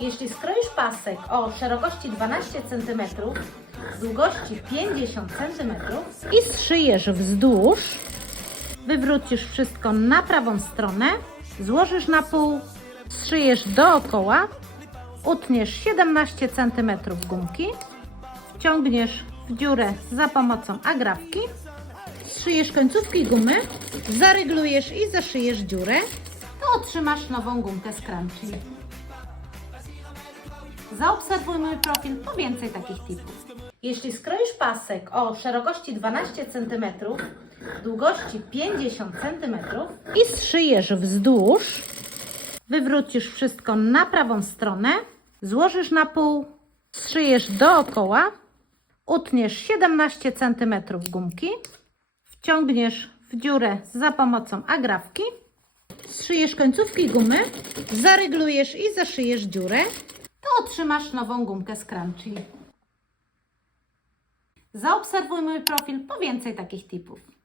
Jeśli skroisz pasek o szerokości 12 cm, długości 50 cm i zszyjesz wzdłuż, wywrócisz wszystko na prawą stronę, złożysz na pół, zszyjesz dookoła, utniesz 17 cm gumki, wciągniesz w dziurę za pomocą agrafki, zszyjesz końcówki gumy, zaryglujesz i zaszyjesz dziurę, to otrzymasz nową gumkę z crunchli. Zaobserwuj mój profil po więcej takich tipów. Jeśli skroisz pasek o szerokości 12 cm, długości 50 cm i zszyjesz wzdłuż, wywrócisz wszystko na prawą stronę, złożysz na pół, zszyjesz dookoła, utniesz 17 cm gumki, wciągniesz w dziurę za pomocą agrafki, zszyjesz końcówki gumy, zaryglujesz i zaszyjesz dziurę, otrzymasz nową gumkę z crunchli. Zaobserwuj mój profil po więcej takich tipów.